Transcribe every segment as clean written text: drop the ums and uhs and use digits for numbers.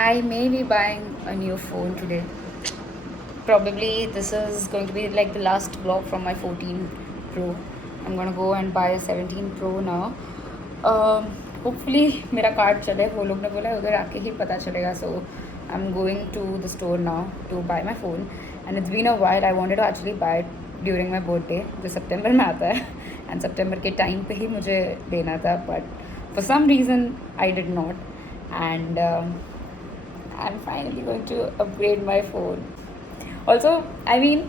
I may be buying a new phone today. Probably this is going to be like the last vlog from my 14 Pro. I'm gonna go and buy a 17 Pro now. Hopefully मेरा card चले. वो लोग ने बोला है उधर आके ही पता चलेगा. So I'm going to the store now to buy my phone. And it's been a while. I wanted to actually buy it during my birthday. जो सितंबर में आता है. And सितंबर के टाइम पे ही मुझे लेना था. But for some reason I did not. And I'm finally going to upgrade my phone. Also, I mean,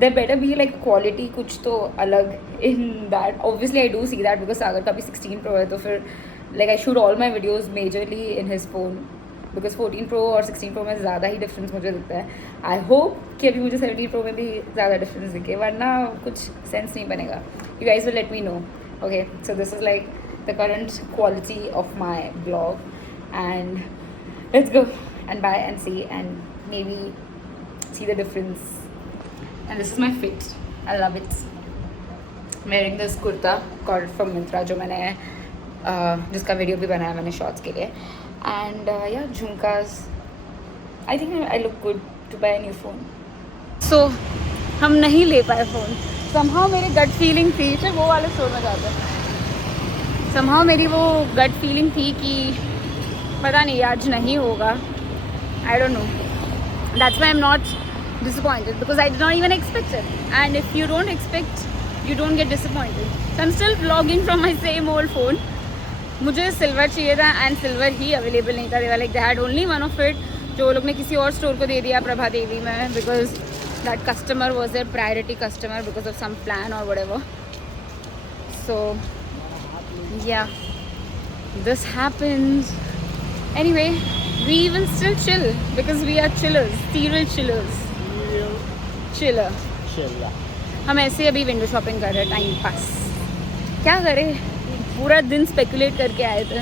there better be like quality कुछ तो अलग in that. Obviously, I do see that because सागर का भी 16 Pro है तो फिर like I shoot all my videos majorly in his phone because 14 Pro और 16 Pro में ज़्यादा ही difference मुझे दिखता है. I hope कि अभी मुझे 17 Pro में भी ज़्यादा difference दिखे वरना कुछ sense नहीं बनेगा. You guys will let me know. Okay, so this is like the current quality of my vlog and let's go and buy and see and maybe see the difference. And this is my fit. I love it. I'm wearing this kurta got from Myntra जो मैंने जिसका video भी बनाया मैंने shorts के लिए. And yeah, झुमकास. I think I look good to buy a new phone. So हम नहीं ले पाए फ़ोन. Somehow मेरी gut feeling थी कि वो वाले स्टोर में जाते हैं. Somehow मेरी वो gut feeling थी कि पता नहीं आज नहीं होगा. I don't know. That's why I'm not disappointed because I did not even expect it. And if you don't expect, you don't get disappointed. So I'm still vlogging from my same old phone. मुझे silver चाहिए था and silver he available नहीं था. They had only one of it जो लोग ने किसी और स्टोर को दे दिया प्रभा देवी में because that customer was their priority customer because of some plan or whatever. So yeah, this happens. Anyway, we will still chill because we are chillers, serial chillers. Chiller. हम ऐसे अभी विंडो शॉपिंग कर रहे हैं time pass. क्या करें पूरा दिन स्पेकुलेट करके आए थे.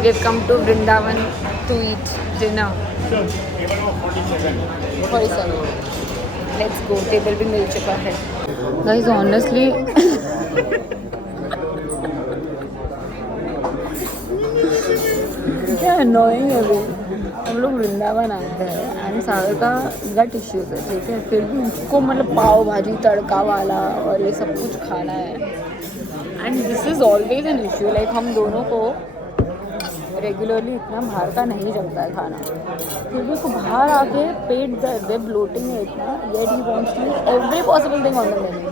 We have come to Vrindavan to eat dinner. 47. Let's go. Table भी मिल चुका है. Guys, honestly क्या annoying है वो. हम लोग वृंदावन आए हैं एंड सागर का गट इश्यूज है ठीक है. फिर भी उसको मतलब पाव भाजी तड़का वाला और ये सब कुछ खाना है and this is always an issue. Like हम दोनों को रेगुलरली इतना बाहर का नहीं जमता है खाना. फिर भी उसको बाहर आके पेट दर्द है ब्लोटिंग है इतना. Yet he wants to eat every possible thing on the menu.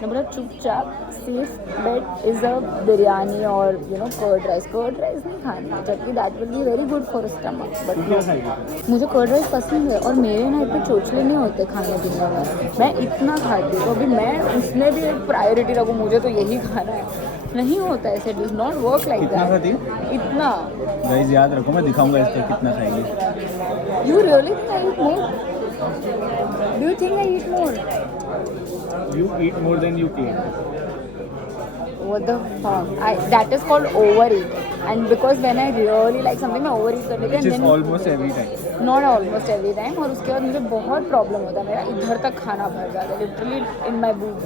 मैं बोला चुपचाप safe bet is a biryani और you know curd rice. Curd rice नहीं खाना जबकि that will be very good for stomach. But मुझे कर्ड राइस पसंद है और मेरे ना इतने चोचले नहीं होते खाने पीने में. मैं इतना खाती हूँ तो अभी मैं उसमें भी एक प्रायोरिटी रखूँ मुझे तो यही खाना है. नहीं होता ऐसे. Does not work like that. इतना गाइस याद रखो मैं दिखाऊंगा इस पर कितना खाएंगे. You really think I eat more. Do you think I eat more? You eat more than you eat. What the fuck? That is called overeat. And because when I really like something मैं overeat कर लेती हूँ. Which is almost every time. Not almost every time. और उसके बाद मुझे बहुत problem होता है. मेरा इधर तक खाना भर जाता है literally in my booth.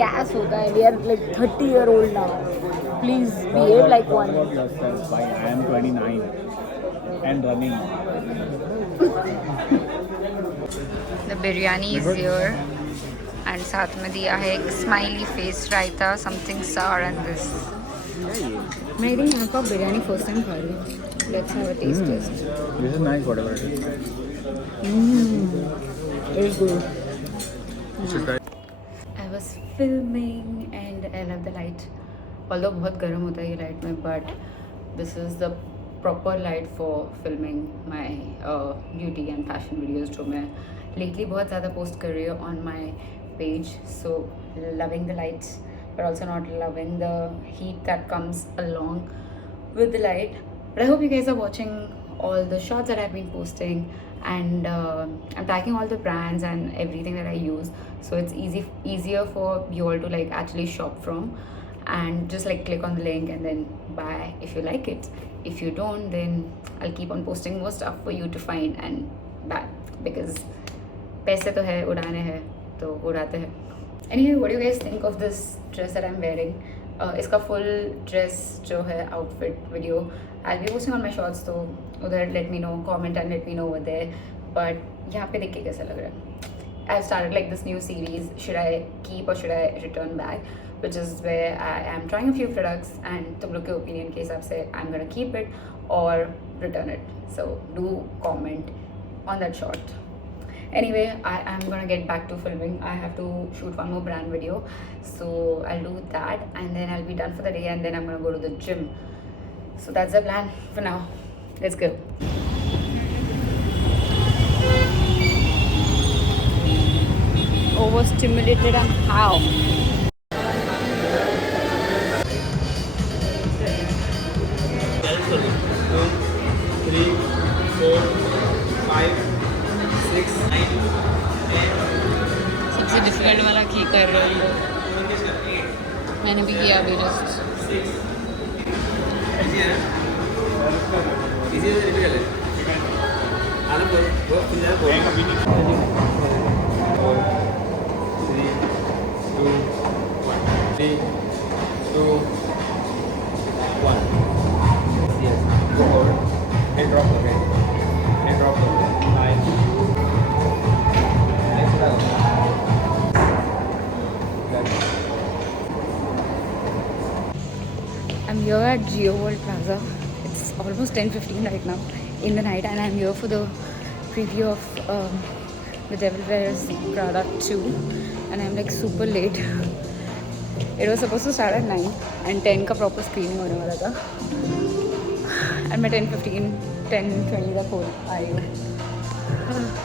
Gas होता है. We are like 30-year-old now. Please behave like one. Yourself. I am 29 and running. The biryani is here. And साथ में दिया है एक स्माइली फेस रायता समथिंग सार एंड दिस. मैं आई थिंक यहाँ का बिरयानी फर्स्ट टाइम खा रही हूँ. Let's have a taste. This is nice whatever it is. It's good. I was filming and I love the light. Although बहुत गर्म होता है ये लाइट में but this is the proper light for filming my beauty and fashion videos जो मैं lately बहुत ज़्यादा post कर रही हूँ on my page. So loving the lights but also not loving the heat that comes along with the light. But I hope you guys are watching all the shots that I've been posting and I'm tagging all the brands and everything that I use so it's easier for you all to like actually shop from and just like click on the link and then buy if you like it. If you don't then I'll keep on posting more stuff for you to find and buy because पैसे तो है उड़ाने हैं तो उड़ाते हैं. Anyway, what do you guys think of this dress that I'm wearing? इसका full dress जो है outfit video I be posting on my shorts, तो उधर let me know, comment and let me know over there. But यहाँ पे देख के कैसा लग रहा है? I started like this new series, should I keep और should I return back, which is where I am trying a few products and तुम लोग के ओपिनियन के हिसाब से I'm gonna keep it or return it. So do comment on that short. Anyway, I am gonna get back to filming. I have to shoot one more brand video, so I'll do that and then I'll be done for the day and then I'm gonna go to the gym. So that's the plan for now. Let's go. Overstimulated and how? 3, 4, 5, 6, 9, 10. सबसे difficult वाला की कर रहे हो. मैंने भी किया अभी जस्ट. इजी है डिफिकल्ट है. आराम करो, वो खुल जाए. 4, 3, 2, 1. 3, 2, 1. Yes. Go forward. And drop the head. And drop the head. Nice. Next round. I'm here at Geo World Plaza. It's almost 10:15 right now in the night, and I'm here for the preview of the Devil Wears Prada 2, and I'm like super late. It was supposed to start at 9 and 10 का proper screening होने वाला था. And मैं 10:15, 10:20 तक हो आई हूँ.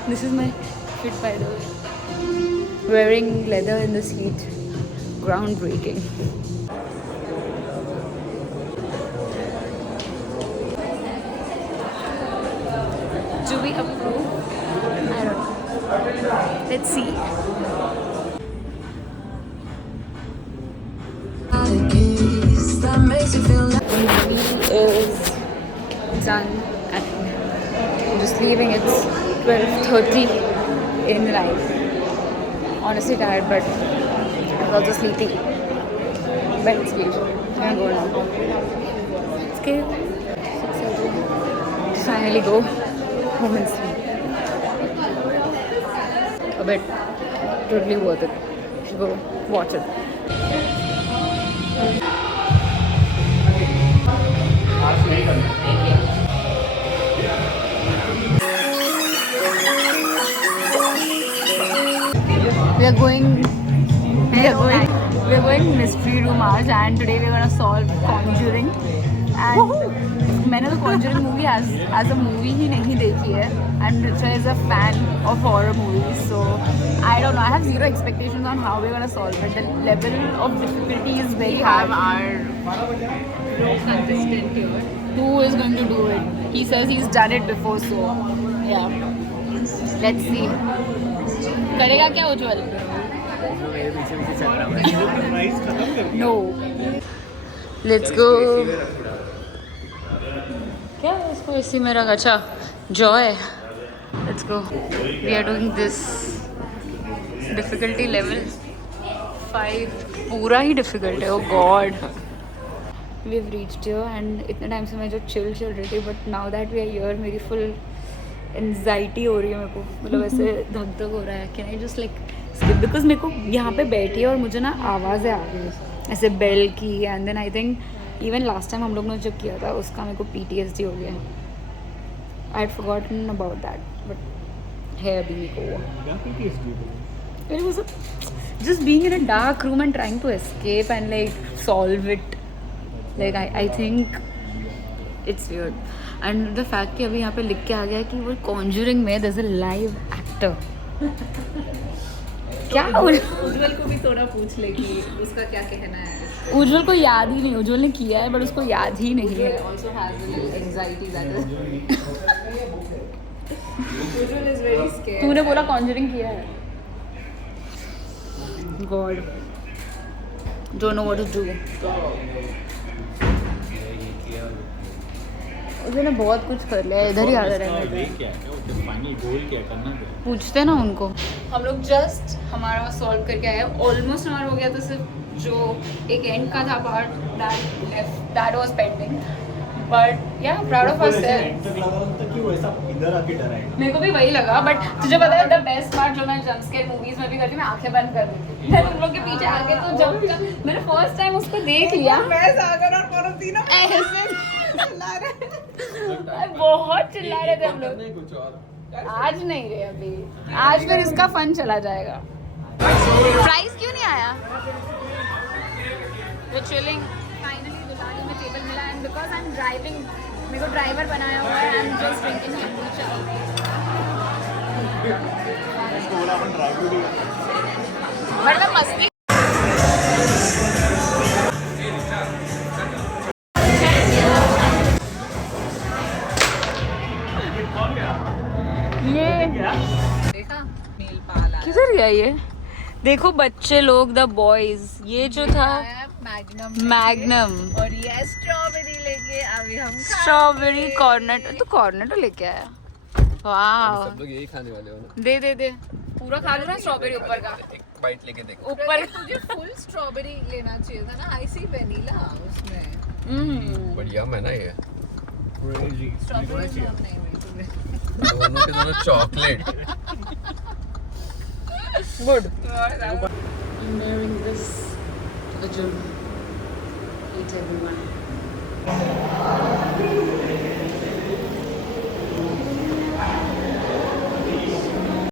This is my fit by the way. Wearing leather in this heat, groundbreaking. Do we approve? I don't know. Let's see. Movie is done. I'm just leaving. It's 12:30 in the night. Honestly tired, but I'm also sleepy. But it's good. I'm gonna go now. It's good. So excited. Just finally go home and sleep. But totally worth it. Go watch it. We are going mystery room आज, and today we are gonna solve Conjuring. And मैंने तो Conjuring movie as a movie ही नहीं देखी है, and Richa is a fan of horror movies, so I don't know. I have zero expectations on how we're gonna solve it. The level of difficulty is very high. We have our contestant here. Who is going to do it? He says he's done it before, so yeah. Let's see. करेगा क्या उज्जवल? No. Let's go. क्या इसको इसी में रखा? अच्छा, Joy. Let's go. We are doing this difficulty level 5. पूरा ही difficult है. Oh God. We've reached here and इतने टाइम से मैं जो chill चल रही थी, but now that we are here मेरी full एंजाइटी हो रही है मेरे को. मतलब ऐसे धक धक हो रहा है. Can I just like skip? Because मेरे को यहाँ पे बैठी है और मुझे ना आवाज़ें आ रही है ऐसे बेल की. And then I think even last time हम लोग ने जब किया था उसका मेरे को PTSD हो गया है. I had forgotten about that, but है अभी मेरे को. It was just being in a dark room and trying to escape and like solve it. Like I think it's weird. And the fact कि अभी यहाँ पे लिख के आ गया कि वो Conjuring में there's a live actor. क्या उज्जवल को भी थोड़ा पूछ ले कि उसका क्या कहना है. उज्जवल को याद ही नहीं. उज्जवल ने किया है बट उसको याद ही नहीं है. Also has a little anxiety that is. Ujjwal is very scared. तूने बोला Conjuring किया है. God, don't know what to do. उसने बहुत कुछ कर लिया. इधर ही आता रहता है. पूछते ना उनको. हम लोग जस्ट हमारा सॉल्व करके आए. ऑलमोस्ट हमारा हो गया था. सिर्फ जो एक एंड का था part that was pending, but या प्राउड ऑफ अस। मेरे को भी वही लगा, बट तुझे पता है द बेस्ट पार्ट जो मैं जंप स्केयर मूवीज में भी करती हूँ, मैं आंखें बंद कर देती हूँ। मैं तुम लोग के पीछे आके तो जब मैंने फर्स्ट टाइम उसको देख लिया, मैं सागर और मरो तीनों ऐसे चिल्ला रहे बहुत चिल्ला रहे थे हम लोग। आज नहीं रहे अभी, आज फिर इसका फन चला जाएगा। प्राइस क्यों नहीं आया? We're chilling. Finally दुलारी में टेबल मिला, and because I'm driving, मेरे को ड्राइवर बनाया हुआ है, I'm just drinking kombucha. But मैं मस्ती ये देखा मेल पाला किधर गया ये? देखो बच्चे लोग, द बॉयज, ये जो था मैग्नम और ये स्ट्रॉबेरी लेके अभी हम स्ट्रॉबेरी कॉर्नेटो, तो कॉर्नेटो लेके आया। वाह, सब लोग यही खाने वाले हो ना। दे दे दे, पूरा खा लो ना स्ट्रॉबेरी ऊपर का, एक बाइट लेके देख। ऊपर। तुझे फुल स्ट्रॉबेरी लेना चाहिए था ना, आई सी वेनिला उसमें। बढ़िया मैं ना ये स्ट्रॉबेरी नहीं मिली तुम्हें। दोनों के दोनों chocolate. Good. I'm wearing this to the gym. Eat everyone.